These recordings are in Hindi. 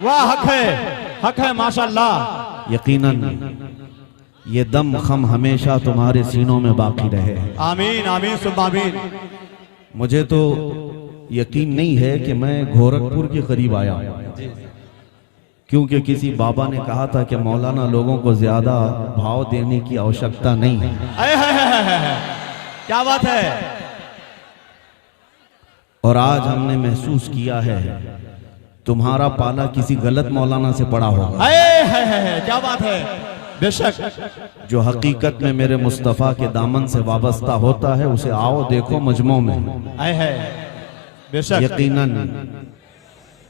वाह हक है माशाअल्लाह। यकीनन ये दम खम हमेशा तुम्हारे सीनों में बाकी रहे। आमीन आमीन सुब्ह आमीन। मुझे तो यकीन नहीं है कि मैं गोरखपुर के करीब आया, क्योंकि किसी बाबा ने कहा था कि मौलाना लोगों को ज्यादा भाव देने की आवश्यकता नहीं है। क्या बात है। और आज हमने महसूस किया है तुम्हारा पाला किसी गलत मौलाना से पड़ा होगा। क्या बात है। बेशक जो हकीकत में मेरे मुस्तफ़ा के दामन से वाबस्ता होता है उसे आओ देखो मजमू में। बेशक यकीनन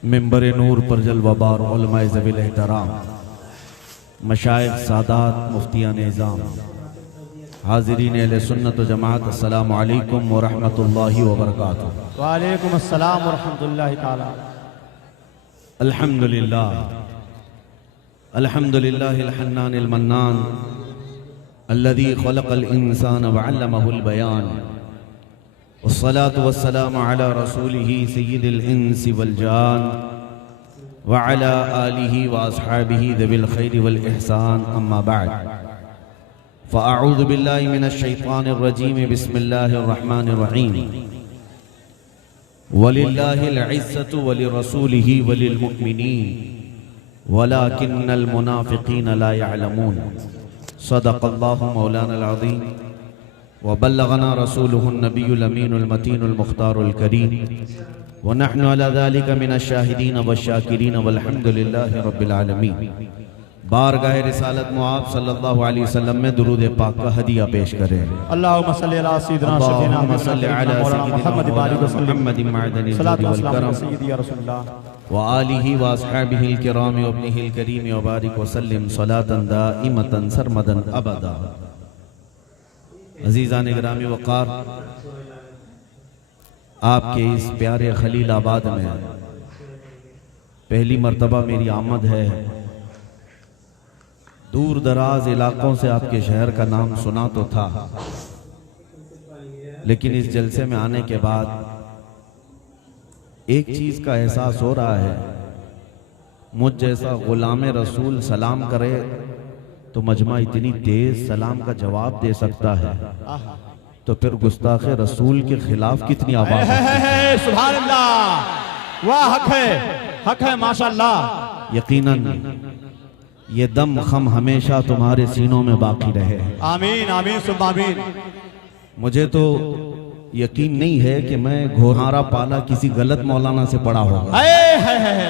मिंबर नूर पर जलवाबार उलमाए ज़वील एहतराम, मशाइख सादात, मुफ्तियान निज़ाम, हाज़िरीन अहले सुन्नत व जमात, अस्सलामु अलैकुम व रहमतुल्लाहि व बरकातुहू। वालेकुम अस्सलाम व रहमतुल्लाहि ताला। अल्हम्दुलिल्लाह अल्हम्दुलिल्लाहिल हन्नानिल मन्नान अल्लज़ी खलक़ल इंसान व अल्लमहुल बयान, वस्सलातु वस्सलामु अला रसूलिही सय्यिदिल इंसी वल जान व अला आलिही व अस्हाबिही ज़िल खैरि वल इहसान, अम्मा बअद। फ़अऊज़ु बिल्लाहि मिनश शैतानिर रजीम, बिस्मिल्लाहिर रहमानिर रहीम। वलिल्लाहिल इज़्ज़तु वलिरसूलिही वलिल मुअ्मिनीन वलाकिन्नल मुनाफ़िक़ीन ला यअलमून। सदक़ल्लाहु मौलानल अज़ीम व बल्लगना रसूलुहुन नबियुल अमीनुल मतीनुल मुख्तारुल करीम व नहनु अला ज़ालिका मिनश शाहिदीन वश्शाकिरीन वल्हम्दुलिल्लाहि रब्बिल आलमीन। बारगाह रिसालत मुआब सल्लल्लाहु अलैहि वसल्लम में दुरूद पाक का हदिया पेश करें। अल्लाहुम्मा सल्लि अला सय्यिदिना मुहम्मद व आलिहि व अस्हाबिहिल किराम व इब्निहिल करीम व बारिक व सल्लिम सलातन दाइमतन सरमदन अबदा। अज़ीज़ान गिरामी वक़ार, आपके इस प्यारे खलीलाबाद में पहली मर्तबा मेरी आमद है। दूर दराज इलाकों से आपके शहर का नाम सुना तो था, लेकिन इस जलसे में आने के बाद एक चीज का एहसास हो रहा है, मुझ जैसा गुलाम रसूल सलाम करे तो मजमा इतनी तेज सलाम का जवाब दे सकता है, तो फिर गुस्ताख रसूल के खिलाफ कितनी आवाज है। सुभान अल्लाह। वाह हक है माशाअल्लाह। यकीनन ये दम खम हमेशा तुम्हारे सीनों में बाकी रहे। आमीन आमीन सुब्ह आमीन। मुझे तो यकीन नहीं है कि मैं घोहारा पाला किसी गलत मौलाना से पड़ा होगा।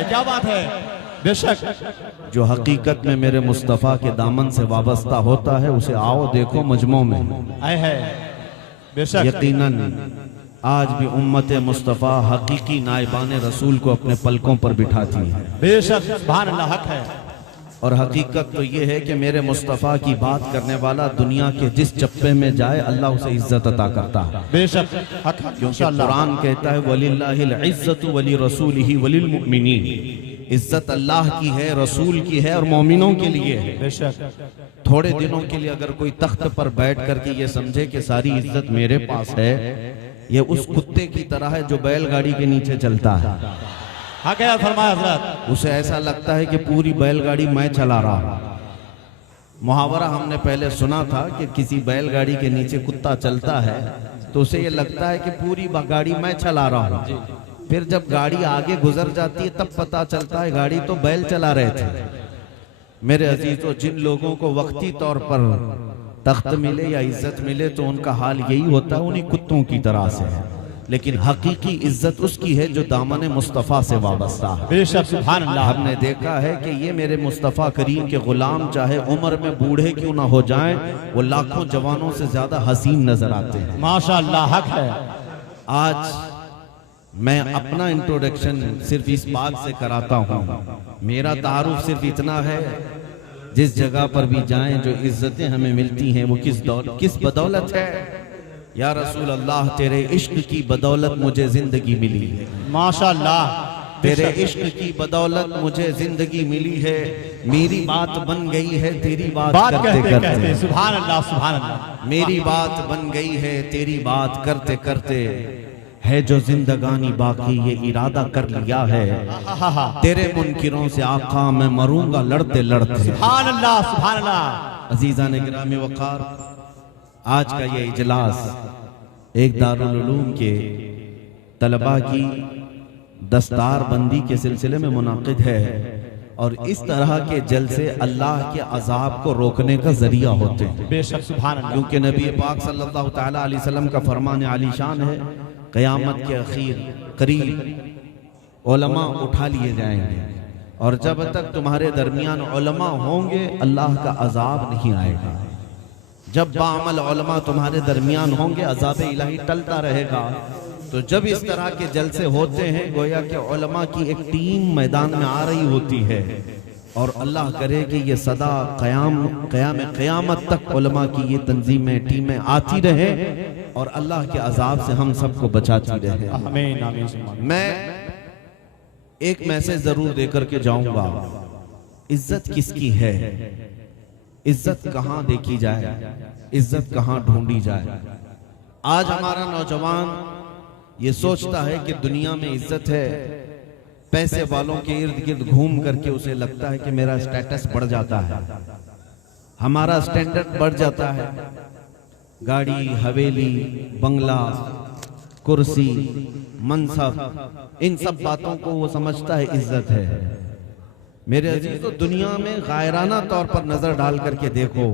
क्या बात है। बेशक जो हकीकत में मेरे मुस्तफ़ा के दामन से वाबस्ता होता है उसे आओ देखो मजमू में। बेशक यकीनन आज भी उम्मत मुस्तफ़ा हकीकी नाइबान रसूल को अपने पलकों पर बिठाती है। बेशक सुभान अल्लाह। हक है। और हकीकत तो ये है कि मेरे मुस्तफ़ा की बात करने वाला दुनिया के जिस चप्पे में जाए अल्लाह उसे इज्जत अता करता है। बेशक हक। क्योंकि कुरान कहता है वलिल्लाहिल इज़्ज़तु वली रसूलिही वलिल मुअ्मिनीन। इज्जत अल्लाह की है, रसूल की है और मोमिनों के लिए है। बेशक थोड़े दिनों के लिए अगर कोई तख्त पर बैठ करके ये समझे कि सारी इज्जत मेरे पास है, ये उस कुत्ते की तरह है जो बैलगाड़ी के नीचे चलता है। क्या फरमाया हज़रत। उसे ऐसा लगता है कि पूरी बैलगाड़ी मैं चला रहा हूं। मुहावरा हमने पहले सुना था कि किसी बैलगाड़ी के नीचे कुत्ता चलता है तो उसे ये लगता है कि पूरी गाड़ी मैं चला रहा हूं। फिर जब गाड़ी आगे गुजर जाती है तब पता चलता है गाड़ी तो बैल चला रहे थे। मेरे अजीजों, जिन लोगों को वक्ती तौर पर तख्त मिले या इज्जत मिले तो उनका हाल यही होता है, उन्हीं कुत्तों की तरह से है। लेकिन हकीकी इज्जत उसकी है जो दामन मुस्तफ़ा से वाबस्ता है। बेशक सुभान अल्लाह। हमने देखा है कि ये मेरे मुस्तफ़ा करीम के गुलाम चाहे उम्र में बूढ़े क्यों ना हो जाएं, वो लाखों जवानों से ज्यादा हसीन नजर आते हैं। माशाअल्लाह। हक है। आज मैं अपना इंट्रोडक्शन सिर्फ इस बात से कराता हूँ, मेरा तारुफ सिर्फ इतना है, जिस जगह पर भी जाएं जो इज्जतें हमें मिलती हैं वो किस बदौलत है। या रसूल अल्लाह, तेरे इश्क की बदौलत मुझे जिंदगी मिली है। माशाअल्लाह। तेरे इश्क की बदौलत मुझे जिंदगी मिली है। मेरी बात बन गई है तेरी बात करते करते। सुभान अल्लाह सुभान अल्लाह। मेरी बात बन गई है तेरी बात करते करते। है जो जिंदगानी बाकी ये इरादा कर लिया है, तेरे मुनकिरों से आका मैं मरूंगा लड़ते लड़ते। सुभान अल्लाह, सुभान अल्लाह। अजीज़ान गिरामी वक़ार, आज का ये इजलास एक दारुल उलूम के तलबा की दस्तार बंदी के सिलसिले में मुनाकिद है, और इस तरह के जलसे अल्लाह के अजाब को रोकने का जरिया होते हैं। बेशक, सुभान अल्लाह। क्योंकि नबी पाक सल्लल्लाहु तआला अलैहि वसल्लम का फरमान आलीशान है, क़यामत के अखीर करीब उलमा उठा लिए जाएंगे, और जब तक तुम्हारे दरमियान उलमा होंगे अल्लाह का अजाब नहीं आएगा। जब बाअमल उलमा तुम्हारे दरमियान होंगे अजाब इलाही टलता रहेगा। तो जब इस तरह के जलसे होते हैं, गोया कि उलमा की एक टीम मैदान में आ रही होती है, और अल्लाह करे कि ये सदा क़यामत तक उलमा की ये तंजीमें टीमें आती रहे और अल्लाह के अजाब से हम सबको बचाती रहे। आमीन, आमीन। मैं एक मैसेज जरूर देकर के जाऊंगा, इज्जत किसकी है, इज्जत कहाँ देखी जाए, इज्जत कहाँ ढूंढी जाए। आज हमारा नौजवान ये सोचता है कि दुनिया में इज्जत है, पैसे वालों के इर्द गिर्द घूम करके उसे लगता है कि मेरा स्टेटस बढ़ जाता है, हमारा स्टैंडर्ड बढ़ जाता है। गाड़ी, हवेली, बंगला, कुर्सी, मनसब, इन सब बातों को वो समझता है इज्जत है। मेरे अजीज, तो दुनिया में गायराना तौर पर नजर डाल करके देखो,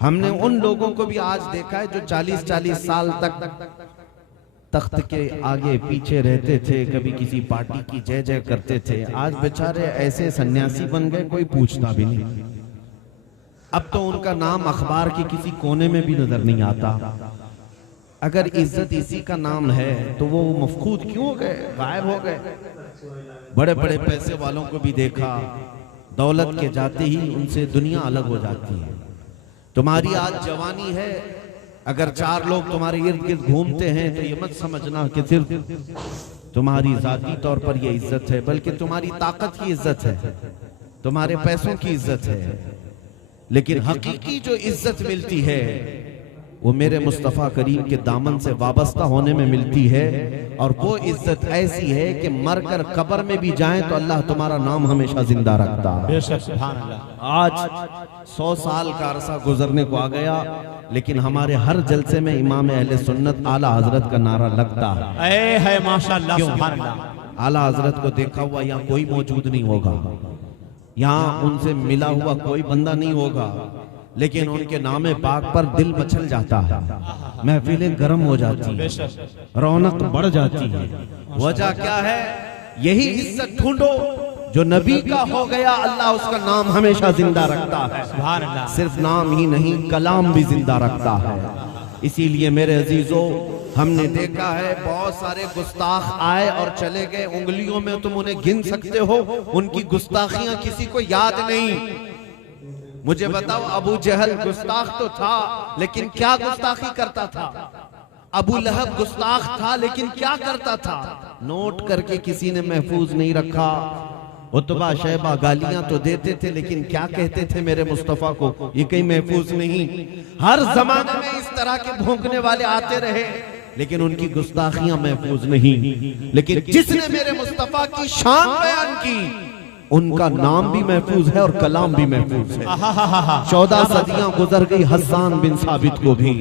हमने उन लोगों को भी आज देखा है जो 40-40 साल तक तख्त के आगे पीछे रहते थे, कभी किसी पार्टी की जय जय करते थे। आज बेचारे ऐसे सन्यासी बन गए, कोई पूछता भी नहीं। अब तो उनका नाम अखबार के किसी कोने में भी नजर नहीं आता। अगर इज्जत इसी का नाम है तो वो मफकूद क्यों हो गए, गायब हो गए। बड़े बड़े पैसे वालों को भी देखा, दौलत के जाते ही उनसे दुनिया अलग हो जाती है। तुम्हारी आज जवानी है, अगर 4 लोग तुम्हारे इर्द गिर्द घूमते हैं तो ये मत समझना कि सिर्फ तुम्हारी जाती तौर पर ये इज्जत है, बल्कि तुम्हारी ताकत की इज्जत है, तुम्हारे पैसों की इज्जत है। लेकिन हकीकी जो इज्जत मिलती है वो मेरे मुस्तफ़ा करीम के दामन से वाबस्ता होने में मिलती है, और वो इज्जत ऐसी है कि मरकर कब्र में भी जाएं तो अल्लाह तुम्हारा नाम हमेशा जिंदा रखता है। बेशक, सुभान अल्लाह। आज 100 साल का अरसा गुजरने को आ गया, लेकिन हमारे हर जलसे में इमाम अहले सुन्नत आला हजरत का नारा लगता है। माशाअल्लाह, सुभान अल्लाह। आला हजरत को देखा हुआ यहाँ कोई मौजूद नहीं होगा, यहाँ उनसे मिला हुआ कोई बंदा नहीं होगा, लेकिन उनके नामे पाक पर दिल मचल जाता है, महफिलें गर्म हो जाती है, रौनक बढ़ जाती है। वजह क्या है? यही इज्जत ढूंढो जो नबी का हो गया, अल्लाह उसका नाम हमेशा जिंदा रखता है। सुभान अल्लाह। सिर्फ नाम ही नहीं, कलाम भी जिंदा रखता है। इसीलिए मेरे अजीजों, हमने देखा है बहुत सारे गुस्ताख आए और चले गए, उंगलियों में तुम उन्हें गिन सकते हो, उनकी गुस्ताखियां किसी को याद नहीं। मुझे बताओ, अबू जहल गुस्ताख तो था, लेकिन क्या गुस्ताखी करता था? अबू लहब गुस्ताख था, लेकिन क्या करता था? नोट करके किसी ने महफूज नहीं रखा। उतबा शैबा गालियां तो देते थे, लेकिन क्या कहते थे मेरे मुस्तफा को, ये कहीं महफूज नहीं। हर जमाने में इस तरह के भौंकने वाले आते रहे, लेकिन उनकी गुस्ताखियां महफूज नहीं। लेकिन जिसने मेरे मुस्तफा की शान बयान की, उनका नाम भी महफूज है और कलाम भी महफूज है। 14 सदियां गुजर गई हस्सान बिन साबित को भी,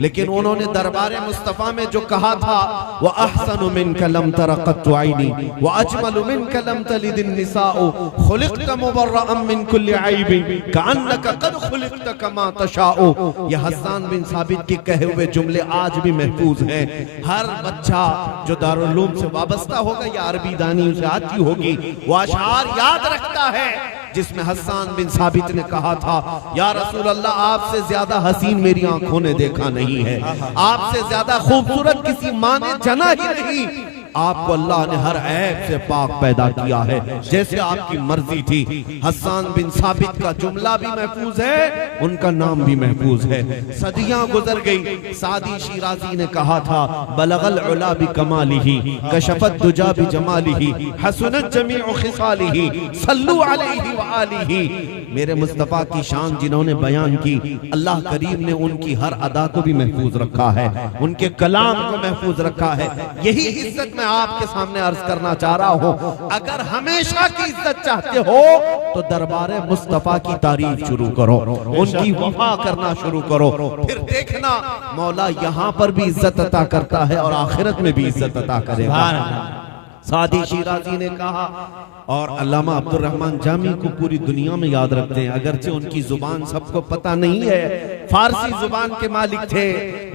लेकिन उन्होंने दरबारे मुस्तफा में जो कहा था, वह अहसनु मिन कलम तरक़त आइनी व अजमलु मिन कलम तलिदिन निसाउ खुलिक़त मुबर्रअन मिन कुल्लि ऐब कअन्नका क़द खुलिक़त कमा तशाउ। यह हस्सान बिन साबित के कहे हुए जुमले आज भी महफूज हैं। हर बच्चा जो दारुल उलूम से वाबस्ता होगा या अरबी दानी उसे आती होगी, वो अशआर याद रखता है जिसमें हस्सान बिन साबित ने कहा था, या रसूल अल्लाह, आपसे ज्यादा हसीन मेरी आंखों ने देखा नहीं है, आपसे ज्यादा खूबसूरत किसी माँ ने जना ही नहीं, आपको अल्लाह ने हर ऐब से पाक पैदा किया है, जैसे आपकी मर्जी थी। हसन बिन साबित का जुमला भी महफूज है, उनका नाम भी महफूज है। सदियां गुजर गई, सादी शिराजी ने कहा था, बलगल उला बि कमालिही कशफत दुजा बि जमालिही हसनत जमीउ खिसालिही सल्लु अलैहि व आलिही। मेरे मुस्तफा की शान जिन्होंने बयान की, अल्लाह करीम ने उनकी हर अदा को भी महफूज रखा है, उनके कलाम को महफूज रखा है। यही इज्जत मैं आपके सामने अर्ज करना चाह रहा हूँ। अगर हमेशा की इज्जत चाहते हो तो दरबारे मुस्तफा की तारीफ शुरू करो, उनकी वफा करना शुरू करो, फिर देखना मौला यहाँ पर भी इज्जत अता करता है और आखिरत में भी इज्जत अता करेगा। सादी शिराजी ने कहा, और अल्लामा अब्दुल रहमान जामी को पूरी दुनिया में याद रखते हैं, अगरचे उनकी जुबान सबको पता नहीं है, फारसी जुबान के मालिक थे,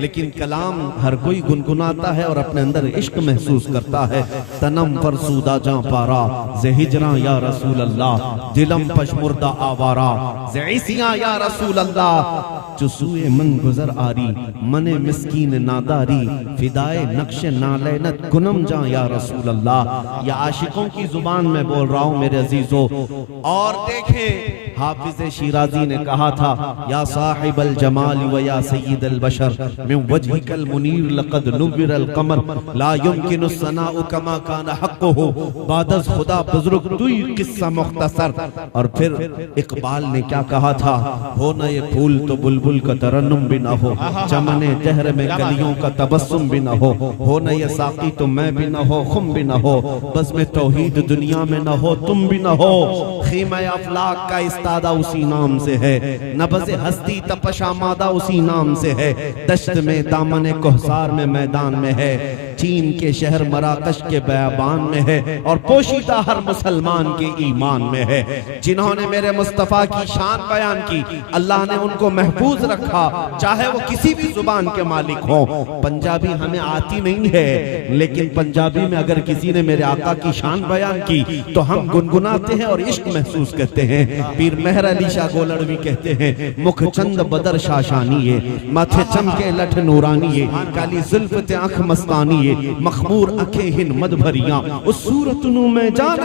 लेकिन कलाम हर कोई गुनगुनाता है और अपने अंदर इश्क महसूस करता है। तनम फरसूदा जा पारा जे हिजरा या रसूल अल्लाह, दिलम पशमुर्दा आवारा जे इसिया या रसूल अल्लाह, चुसूए मन गुजर आरी मने मिस्कीन नादारी, फिदाए नक्श नालैनत गुनम जा या रसूल अल्लाह। या आशिकों की जुबान में बोल रहा हूं मेरे अजीजों। और देखें, हाफिज शिराजी ने कहा था, या साहिबल जमाल व या सय्यदल बशर मिन वजहिकल मुनीर लक़द नुव्विरल कमर ला युमकिनु सनाउ कमा कान हक़्क़ुहु बादस खुदा बुजुर्ग तुई किस्सा मुख्तसर। और फिर इकबाल ने क्या कहा था, हो न ये फूल तो बुलबुल का तरन्नुम भी न हो, चमने जहर में कलियों का तबस्सुम भी न हो न ये साकी तो मैं भी न हो, खुम भी न हो, बस में तौहीद दुनिया में न हो, तुम भी न हो। खीमा अफलाक का इस्तादा उसी नाम से है, नबज़ हस्ती तपशा मादा उसी नाम से है, दश्त में दामन कोहसार में मैदान में है, चीन के शहर मराकश के बयाबान में है, और पोशीदा हर मुसलमान के ईमान में है। जिन्होंने मेरे मुस्तफ़ा की शान बयान की, अल्लाह ने उनको महफूज रखा, चाहे वो किसी भी जुबान के मालिक हो। पंजाबी हमें आती नहीं है, लेकिन पंजाबी में अगर किसी ने मेरे आका की शान बयान की तो हम गुनगुनाते हैं और इश्क महसूस करते हैं। पीर मेहर अली शाह गोलड़वी कहते हैं, मुख चंद बदर शाशानी माथे चमके लठ नूरानी, काली जुल्फ आंख मस्तानी, मखमूर अखे हिन मद भरिया, उस सूरत नू मैं जान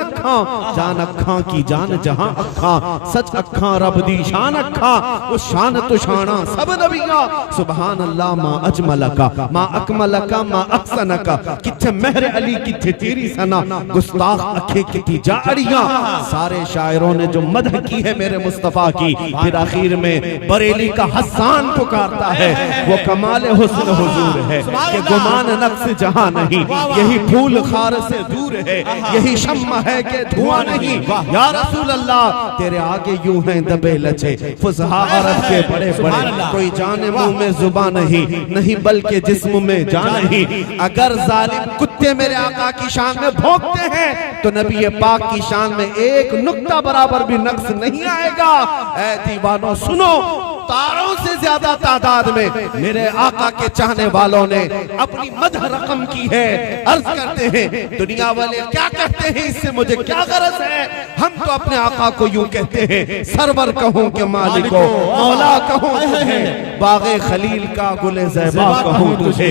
अखा की जान जहां अखा, सच अखा रब दी शान अखा, उस शान तो शाना सब नबिया। सुभान अल्लाह मा अजमलका मा अकमलका मा अहसनका, किथे मेहर अली किथे तेरी सना, गुस्ताख अखे किथी जाड़ियां। सारे शायरों ने जो मदह की है मेरे मुस्तफा की, फिर आखिर में बरेली का हसन पुकारता है, वो कमाल हुस्न हुजूर है कि गुमान नक्श जहां नहीं, यही फूल खार से दूर है, यही शम्मा है कि धुआं नहीं। या रसूल अल्लाह तेरे आगे यूं हैं दबे लचे फुसहा अरब के बड़े बड़े, कोई जाने मुंह में जुबान नहीं बल्कि जिस्म में जान नहीं। अगर जालिम कुत्ते मेरे आका की शान में भौंकते हैं तो नबी पाक की शान में एक नुक्ता बराबर भी नक्स नहीं आएगा। ऐ दीवानों सुनो, तारों से ज्यादा तादाद में मेरे आका के चाहने वालों ने अपनी मदह रकम की है। अर्ज करते हैं, दुनिया वाले क्या कहते हैं, इससे मुझे क्या गरज है। हम तो अपने आका को यूं कहते हैं, सरवर कहूं के मालिको, मौला कहूं तुझे, बागे खलील का गुले ज़ैबा कहूं तुझे।